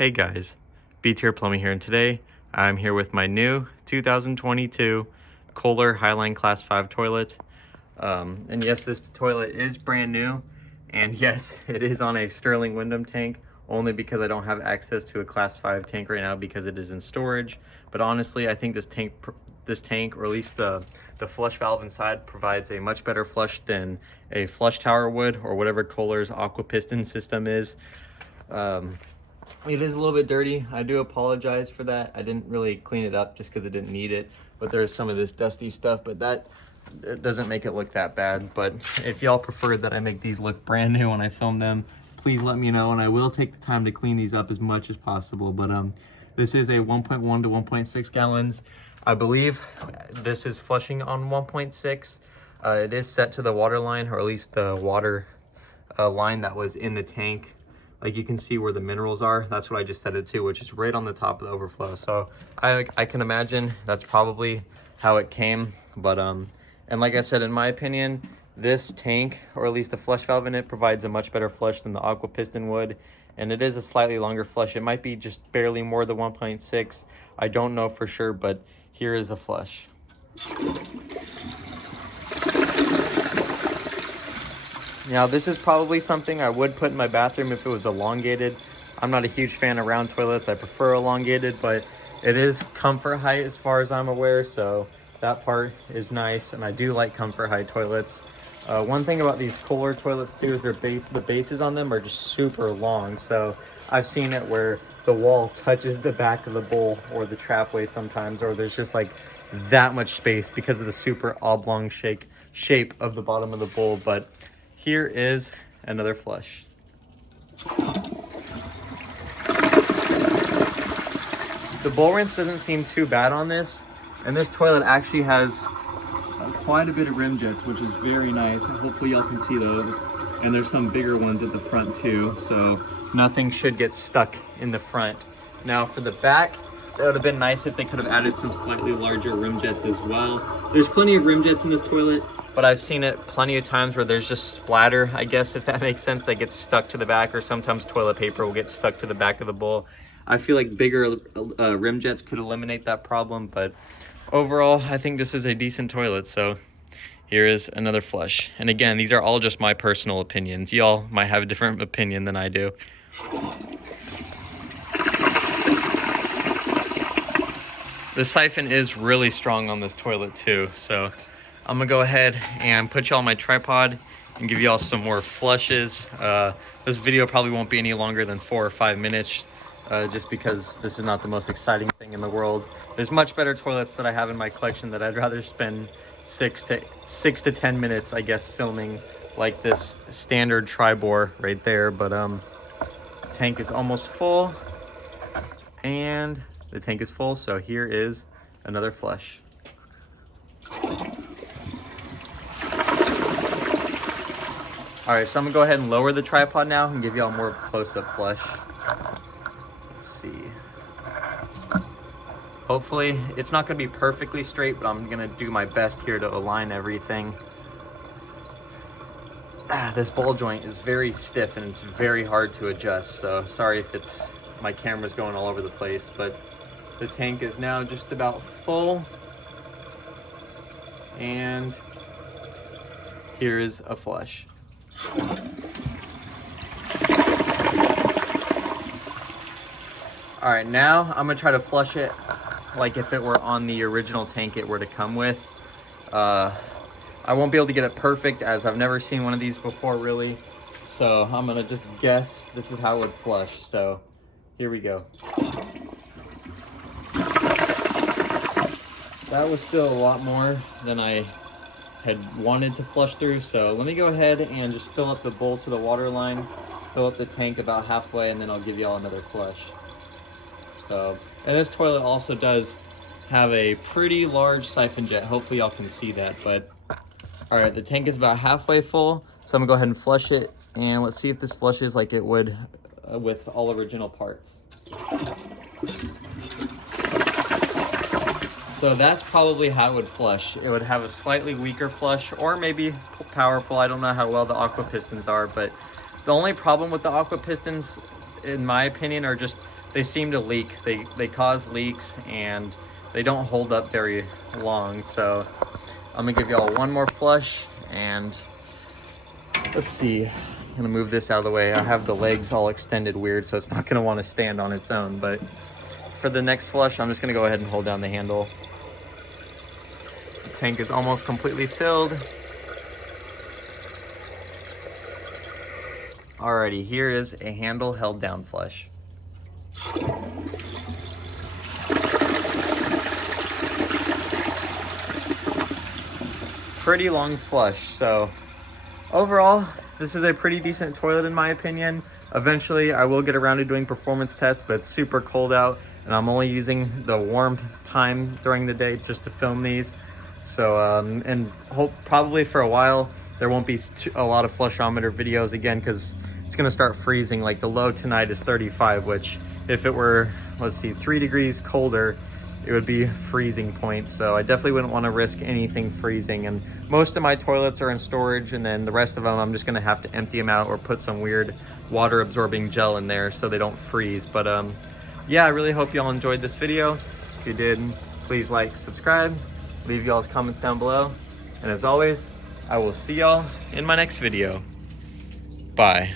Hey guys, B-Tier Plumbing here, and today I'm here with my new 2022 Kohler Highline Class 5 toilet. And yes, this toilet is brand new, and yes, it is on a Sterling Wyndham tank, only because I don't have access to a Class 5 tank right now because it is in storage. But honestly, I think this tank, or at least the flush valve inside, provides a much better flush than a flush tower would, or whatever Kohler's aqua piston system is. It is a little bit dirty. I do apologize for that. I didn't really clean it up just because it didn't need it, but there's some of this dusty stuff, but it doesn't make it look that bad. But if y'all prefer that I make these look brand new when I film them, please let me know, and I will take the time to clean these up as much as possible. But this is a 1.1 to 1.6 gallons. I believe this is flushing on 1.6. It is set to the water line, or at least the water line that was in the tank. Like you can see where the minerals are, that's what I just set it to, which is right on the top of the overflow. So I can imagine that's probably how it came. But and like I said, in my opinion, this tank, or at least the flush valve in it, provides a much better flush than the aqua piston would. And it is a slightly longer flush. It might be just barely more than 1.6. I don't know for sure, but here is a flush. Now, this is probably something I would put in my bathroom if it was elongated. I'm not a huge fan of round toilets. I prefer elongated, but it is comfort height as far as I'm aware, so that part is nice, and I do like comfort height toilets. One thing about these Kohler toilets too is the bases on them are just super long, so I've seen it where the wall touches the back of the bowl or the trapway sometimes, or there's just like that much space because of the super oblong shape of the bottom of the bowl. But here is another flush. The bowl rinse doesn't seem too bad on this, and this toilet actually has quite a bit of rim jets, which is very nice. Hopefully y'all can see those, and there's some bigger ones at the front too, so nothing should get stuck in the front. Now for the back, that would have been nice if they could have added some slightly larger rim jets as well. There's plenty of rim jets in this toilet, but I've seen it plenty of times where there's just splatter, I guess, if that makes sense, that gets stuck to the back, or sometimes toilet paper will get stuck to the back of the bowl. I feel like bigger rim jets could eliminate that problem, but overall, I think this is a decent toilet. So here is another flush. And again, these are all just my personal opinions. Y'all might have a different opinion than I do. The siphon is really strong on this toilet too, so I'm gonna go ahead and put y'all on my tripod and give y'all some more flushes. This video probably won't be any longer than 4 or 5 minutes, just because this is not the most exciting thing in the world. There's much better toilets that I have in my collection that I'd rather spend 6 to 10 minutes, I guess, filming, like this standard tri-bore right there. But the tank is almost full, and the tank is full, so here is another flush. All right, so I'm gonna go ahead and lower the tripod now and give y'all more close-up flush. Let's see. Hopefully, it's not gonna be perfectly straight, but I'm gonna do my best here to align everything. This ball joint is very stiff and it's very hard to adjust, so sorry if my camera's going all over the place, but the tank is now just about full, and here is a flush. All right, now I'm gonna try to flush it like if it were on the original tank it were to come with. I won't be able to get it perfect, as I've never seen one of these before really, so I'm gonna just guess this is how it would flush. So here we go. That was still a lot more than I had wanted to flush through, so let me go ahead and just fill up the bowl to the water line, fill up the tank about halfway, and then I'll give y'all another flush. So, and this toilet also does have a pretty large siphon jet. Hopefully y'all can see that, but all right, the tank is about halfway full, so I'm gonna go ahead and flush it, and let's see if this flushes like it would with all original parts. So that's probably how it would flush. It would have a slightly weaker flush, or maybe powerful. I don't know how well the aqua pistons are, but the only problem with the aqua pistons, in my opinion, are just they seem to leak. They cause leaks and they don't hold up very long. So I'm gonna give y'all one more flush, and let's see. I'm gonna move this out of the way. I have the legs all extended weird, so it's not gonna want to stand on its own. But for the next flush, I'm just gonna go ahead and hold down the handle. The tank is almost completely filled. Alrighty, here is a handle held down flush. Pretty long flush. So overall, this is a pretty decent toilet in my opinion. Eventually I will get around to doing performance tests, but it's super cold out and I'm only using the warm time during the day just to film these. So and hope probably for a while there won't be a lot of flushometer videos again, because it's gonna start freezing. Like the low tonight is 35, which if it were, let's see, 3 degrees colder, it would be freezing point. So I definitely wouldn't want to risk anything freezing. And most of my toilets are in storage, and then the rest of them I'm just gonna have to empty them out or put some weird water absorbing gel in there so they don't freeze. But yeah, I really hope y'all enjoyed this video. If you did, please like, subscribe, leave y'all's comments down below. And as always, I will see y'all in my next video. Bye.